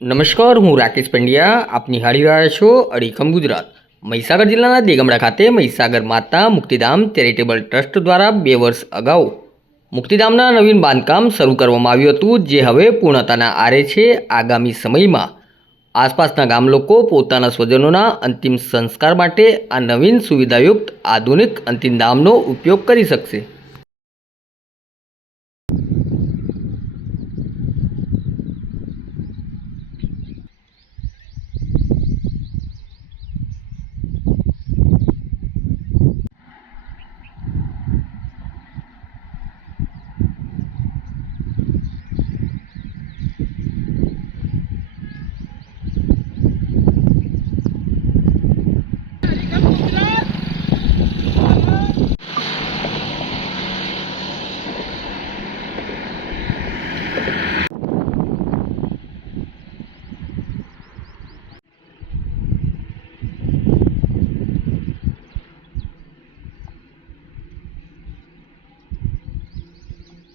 નમસ્કાર, હું રાકેશ પંડ્યા. આપ નિહાળી રહ્યા છો અડીખમ ગુજરાત. મહીસાગર જિલ્લાના દેગમડા ખાતે મહીસાગર માતા મુક્તિધામ ચેરિટેબલ ટ્રસ્ટ દ્વારા બે વર્ષ અગાઉ મુક્તિધામના નવીન બાંધકામ શરૂ કરવામાં આવ્યું હતું, જે હવે પૂર્ણતાના આરે છે. આગામી સમયમાં આસપાસના ગામ લોકો પોતાના સ્વજનોના અંતિમ સંસ્કાર માટે આ નવીન સુવિધાયુક્ત આધુનિક અંતિમ ધામનો ઉપયોગ કરી શકશે.